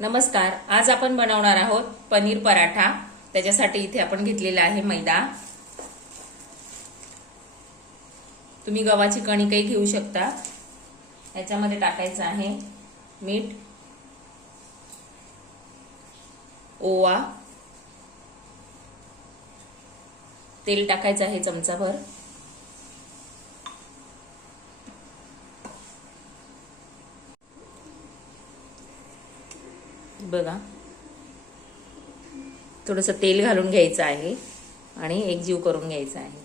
नमस्कार आज आपण बनवणार आहोत पनीर पराठा. त्याच्यासाठी इथे आपण घेतलेला आहे मैदा. तुम्ही गव्हाची कणिकही घेऊ शकता. याच्यामध्ये टाकायचं आहे मीठ ओवा तेल टाकायचं आहे चमचाभर. बघा. थोडंसं तेल घालून घ्यायचं आहे आणि एकजीव करून घ्यायचा आहे.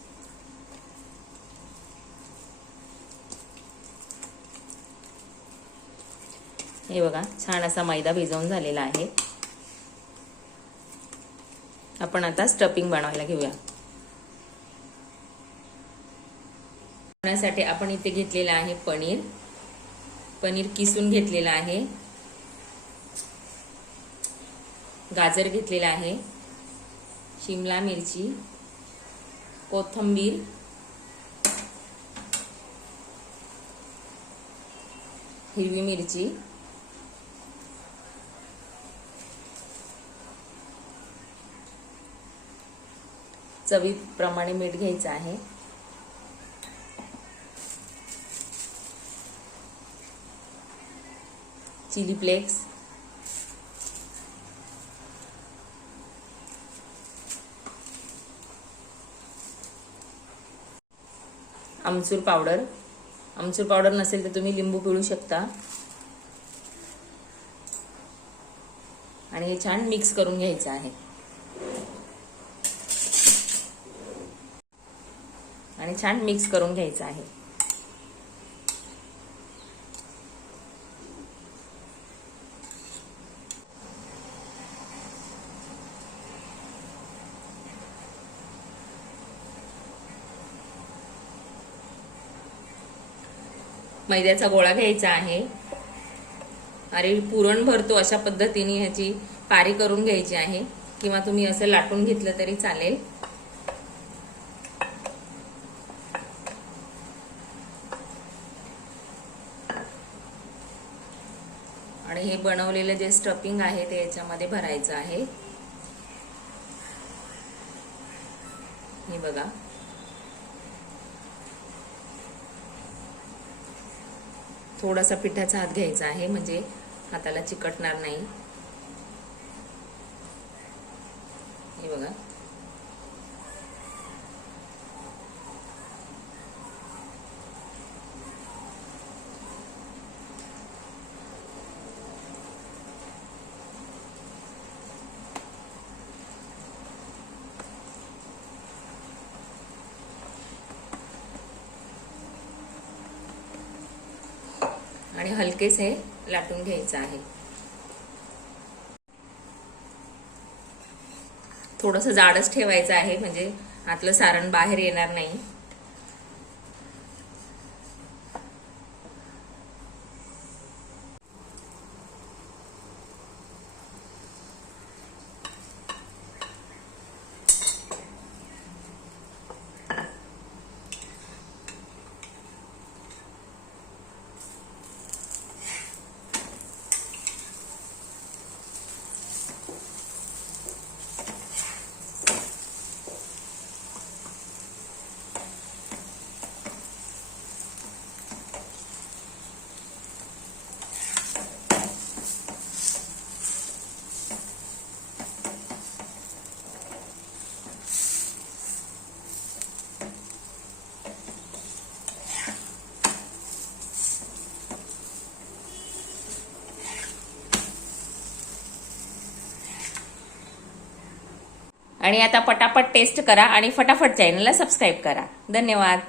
हे बघा छान असा मैदा भिजवून झालेला आहे. आपण आता स्टफिंग बनवायला घेऊया. बनवण्यासाठी आपण इथे घेतलेलं आहे पनीर. पनीर किसून घेतलेलं आहे. गाजर घेतलेला आहे. शिमला मिरची कोथंबीर हिरवी मिरची चवीप्रमाणे मीठ घ्यायचं आहे. Chilli flakes amchur powder. Amchur powder नसेल तर तुम्ही लिंबू पिळू शकता. आणि हे छान मिक्स करून घ्यायचं आहे. आणि छान मिक्स करून घ्यायचं आहे. मैद्याचा गोळा घ्यायचा आहे. अरे पुरण भरतो अशा पद्धतीने ह्याची पारी करून घ्यायची आहे. किंवा तुम्ही असं लाटून घेतलं तरी चालेल. आणि हे बनवलेलं जे स्टफिंग आहे ते याच्यामध्ये भरायचं आहे. हे बघा. थोडासा पिठाचा हात घ्यायचा आहे म्हणजे हाताला चिकटणार नाही हे बघा आणि हलकेच हे लाटून घ्यायचं आहे. थोडंसं जाडच ठेवायचं आहे म्हणजे आतलं सारण बाहेर येणार नाही. आणि आता पटापट टेस्ट करा आणि फटाफट चॅनलला सबस्क्राईब करा. धन्यवाद.